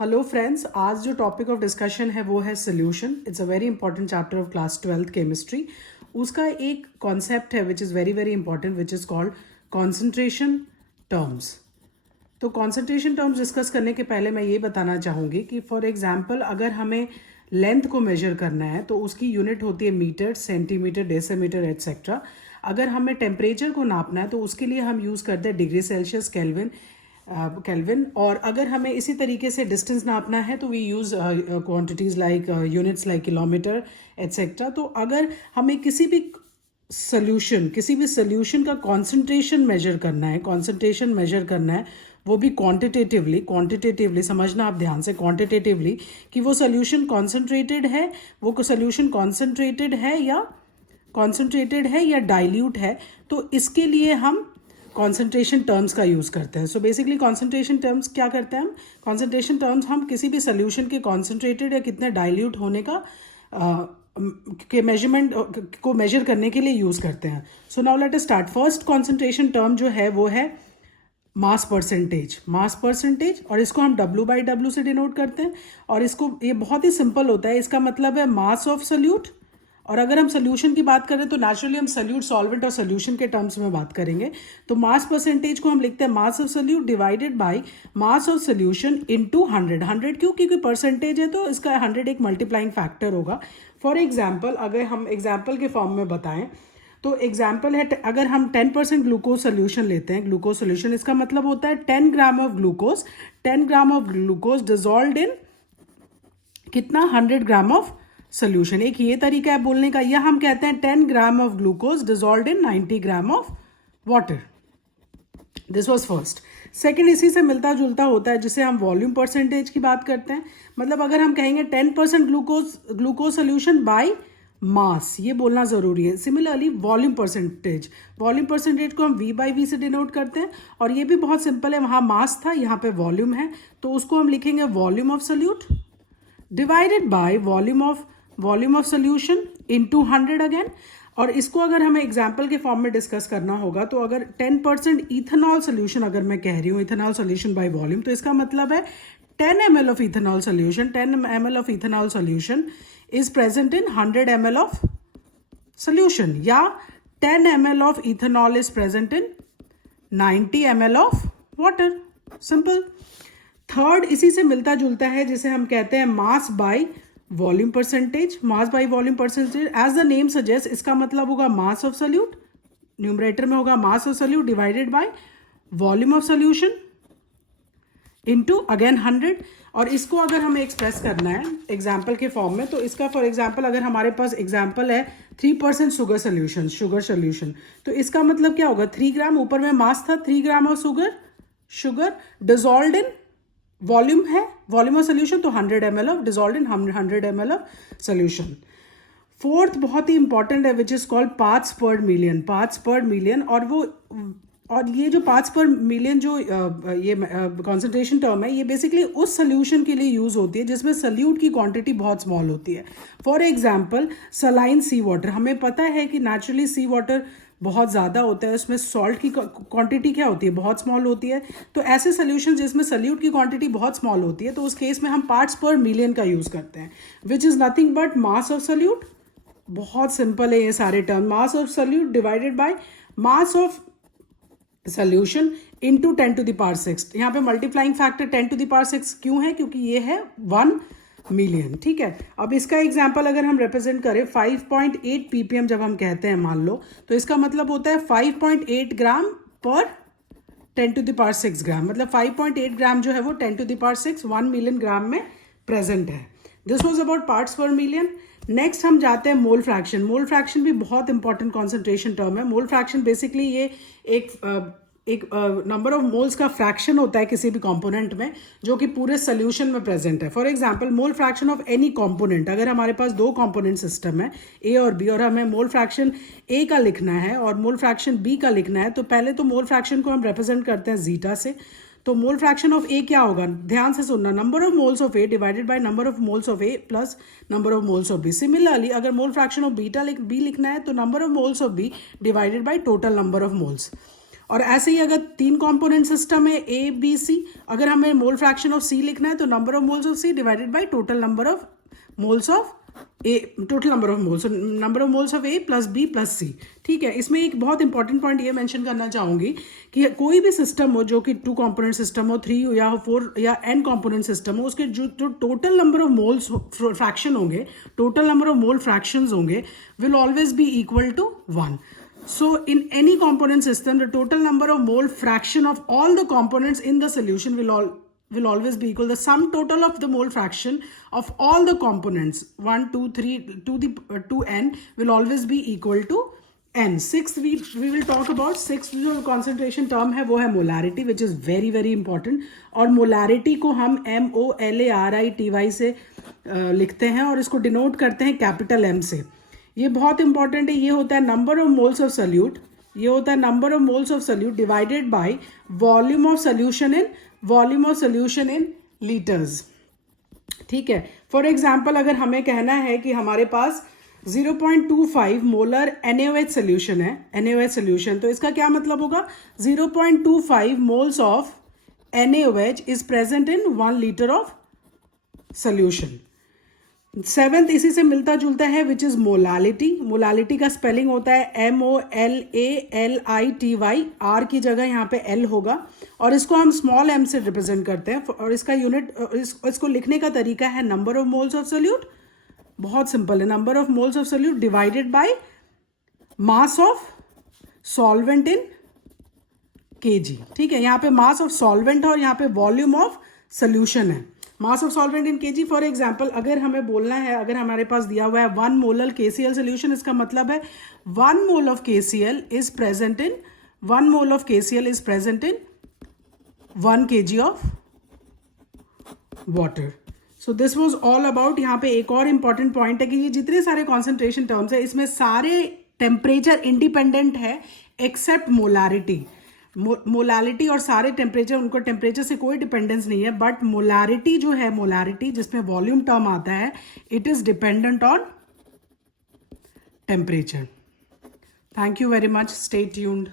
Hello friends, आज जो topic of discussion है वो है solution. It's a very important chapter of class 12th chemistry. उसका एक कॉन्सेप्ट है which is very very important, which is called concentration terms. तो कॉन्सेंट्रेशन टर्म्स डिस्कस करने के पहले मैं ये बताना चाहूँगी कि फॉर एग्जांपल अगर हमें लेंथ को मेजर करना है तो उसकी यूनिट होती है मीटर, सेंटीमीटर, डेसीमीटर एटसेट्रा. अगर हमें टेम्परेचर को नापना है तो उसके लिए हम यूज़ करते हैं डिग्री सेल्सियस, केल्विन. और अगर हमें इसी तरीके से डिस्टेंस नापना है तो we use quantities like units like kilometre etcetera. तो अगर हमें किसी भी सोल्यूशन का कॉन्सेंट्रेशन मेजर करना है वो भी क्वांटिटेटिवली समझना आप ध्यान से, क्वांटिटेटिवली कि वो सोल्यूशन कॉन्सेंट्रेटेड है या डाइल्यूट है. तो इसके लिए हम कॉन्सेंट्रेशन टर्म्स का यूज़ करते हैं. सो बेसिकली कॉन्सेंट्रेशन टर्म्स क्या करते हैं, कॉन्सेंट्रेशन टर्म्स हम किसी भी सोल्यूशन के कॉन्सेंट्रेटेड या कितने डाइल्यूट होने का के मेजरमेंट को मेजर करने के लिए यूज़ करते हैं. So now let us start. First concentration term जो है वो है मास परसेंटेज, और इसको हम W/W से डिनोट करते हैं. और इसको ये बहुत ही सिंपल होता है. इसका मतलब है मास ऑफ सोल्यूट. और अगर हम सोल्यूशन की बात करें तो नेचुरली हम सोल्यूट, सॉल्वेंट और सोल्यूशन के टर्म्स में बात करेंगे. तो मास परसेंटेज को हम लिखते हैं मास of solute divided by mass of solution into 100. क्यों? क्योंकि परसेंटेज है तो इसका 100 एक मल्टीप्लाइंग फैक्टर होगा. फॉर एग्जाम्पल अगर हम एग्जाम्पल के फॉर्म में बताएं तो एग्जाम्पल है, अगर हम 10% ग्लूकोज सोल्यूशन लेते हैं, ग्लूकोज सोल्यूशन, इसका मतलब होता है 10 gram of glucose dissolve in कितना, 100 ग्राम ऑफ सोल्यूशन. एक ये तरीका है बोलने का. या हम कहते हैं 10 gram of glucose dissolve in 90 gram of water. This was first. Second इसी से मिलता जुलता होता है जिसे हम वॉल्यूम परसेंटेज की बात करते हैं. मतलब अगर हम कहेंगे 10% ग्लूकोज सोल्यूशन बाय मास, ये बोलना ज़रूरी है. सिमिलरली वॉल्यूम परसेंटेज को हम V/V से डिनोट करते हैं. और ये भी बहुत सिंपल है, वहाँ मास था, यहाँ पे वॉल्यूम है, तो उसको हम लिखेंगे volume of solute divided by volume of solution into 100 again. और इसको अगर हमें एग्जाम्पल के फॉर्म में डिस्कस करना होगा तो अगर 10% इथेनॉल सोल्यूशन अगर मैं कह रही हूँ, इथेनॉल सोल्यूशन बाय वॉल्यूम, तो इसका मतलब है 10 ml of ethanol solution is present in 100 ml of solution, या 10 ml of ethanol is present in 90 ml of water. Simple. Third इसी से मिलता जुलता है जिसे हम कहते हैं mass by volume percentage. As the name suggest, इसका मतलब होगा मास ऑफ सोल्यूट, न्यूमरेटर में होगा mass of solute divided by volume of solution into again 100. और इसको अगर हमें एक्सप्रेस करना है एग्जाम्पल के फॉर्म में, तो इसका फॉर एग्जाम्पल अगर हमारे पास एग्जाम्पल है 3% शुगर सोल्यूशन, तो इसका मतलब क्या होगा, 3 ग्राम, ऊपर में मास था, 3 gram of sugar dissolve in volume of solution, तो 100 ml of dissolve in 100 ml of solution. Fourth बहुत ही इंपॉर्टेंट है विच इज कॉल्ड पार्ट्स पर मिलियन. और ये जो पार्ट्स पर मिलियन जो ये कॉन्सेंट्रेशन टर्म है, ये बेसिकली उस सोल्यूशन के लिए यूज़ होती है जिसमें सोल्यूट की क्वांटिटी बहुत स्मॉल होती है. For example saline sea water, हमें पता है कि नेचुरली सी वाटर बहुत ज़्यादा होता है, उसमें सॉल्ट की क्वांटिटी क्या होती है, बहुत स्मॉल होती है. तो ऐसे सोल्यूशन जिसमें सोल्यूट की क्वांटिटी बहुत स्मॉल होती है, तो उस केस में हम पार्ट्स पर मिलियन का यूज़ करते हैं, which is nothing but mass of solute. बहुत सिंपल है ये सारे term. Mass of solute divided by mass of solution into 10 to the power 6. यहाँ पे multiplying factor 10 to the power 6 क्यों है, क्योंकि ये है 1 मिलियन. ठीक है. अब इसका एग्जाम्पल अगर हम रिप्रेजेंट करें 5.8 ppm जब हम कहते हैं मान लो, तो इसका मतलब होता है 5.8 ग्राम पर 10 to the power 6 ग्राम. मतलब 5.8 ग्राम जो है वो 10 to the power 6 1 मिलियन ग्राम में प्रेजेंट है. दिस वॉज अबाउट पार्ट्स पर मिलियन. नेक्स्ट हम जाते हैं मोल फ्रैक्शन भी बहुत इंपॉर्टेंट कॉन्सेंट्रेशन टर्म है. मोल फ्रैक्शन बेसिकली ये एक नंबर ऑफ मोल्स का फ्रैक्शन होता है किसी भी कंपोनेंट में जो कि पूरे सोल्यूशन में प्रेजेंट है. For example mole fraction of any component, अगर हमारे पास 2 कंपोनेंट सिस्टम है ए और बी, और हमें मोल फ्रैक्शन ए का लिखना है और मोल फ्रैक्शन बी का लिखना है, तो पहले तो मोल फ्रैक्शन को हम रिप्रेजेंट करते हैं जीटा से. तो मोल फ्रैक्शन ऑफ ए क्या होगा, ध्यान से सुनना, number of moles of A divided by number of moles of A plus number of moles of B. Similarly अगर मोल फ्रैक्शन ऑफ बी लिखना है तो number of moles of B divided by total number of moles. और ऐसे ही अगर 3 component system है A B C, अगर हमें मोल फ्रैक्शन ऑफ C लिखना है तो number of moles of C divided by total number of moles of A, total number of moles, number of moles of A plus B plus C। ठीक है, इसमें एक बहुत इंपॉर्टेंट पॉइंट ये mention करना चाहूँगी कि कोई भी सिस्टम हो जो कि 2 कंपोनेंट सिस्टम हो, 3 हो या 4 या n कंपोनेंट सिस्टम हो, उसके जो total number of moles fraction होंगे, total number of mole fractions होंगे, will always be equal to 1. So in any component system, the total number of mole fraction of all the components in the solution will always be equal. The sum total of the mole fraction of all the components 1, 2, 3 to n will always be equal to n. Sixth we will talk about sixth जो concentration term है वो है molarity, which is very very important. और molarity को हम MOLARITY से लिखते हैं और इसको डिनोट करते हैं कैपिटल M से। ये बहुत इंपॉर्टेंट है। ये होता है number of moles of solute, ये होता है number of moles of solute divided by volume of solution in litres. ठीक है, फॉर एग्जांपल अगर हमें कहना है कि हमारे पास 0.25 मोलर NaOH सोल्यूशन है, NaOH सोल्यूशन, तो इसका क्या मतलब होगा? 0.25 moles of NaOH is present in 1 litre of solution. Seventh इसी से मिलता जुलता है, विच इज मोलालिटी। मोलालिटी का स्पेलिंग होता है MOLALITY, R की जगह यहाँ पे L होगा और इसको हम स्मॉल m से रिप्रेजेंट करते हैं और इसका यूनिट इसको लिखने का तरीका है number of moles of solute. बहुत सिंपल है, number of moles of solute divided by mass of solvent in kg। ठीक है, यहाँ पे मास ऑफ सॉल्वेंट है और यहाँ पे वॉल्यूम ऑफ सोल्यूशन है। Mass of solvent in kg, for example अगर हमें बोलना है, अगर हमारे पास दिया हुआ है 1 मोलर KCl सोल्यूशन, इसका मतलब है 1 mole of KCl is present in 1 kg of water. So this was all about. यहाँ पे एक और इंपॉर्टेंट पॉइंट है कि ये जितने सारे कॉन्सेंट्रेशन टर्म्स है इसमें सारे टेम्परेचर इंडिपेंडेंट है एक्सेप्ट मोलारिटी। मोलालिटी और सारे टेम्परेचर, उनको टेम्परेचर से कोई डिपेंडेंस नहीं है, बट मोलारिटी जो है, मोलारिटी जिसमें वॉल्यूम टर्म आता है, it is dependent on temperature. Thank you very much, stay tuned.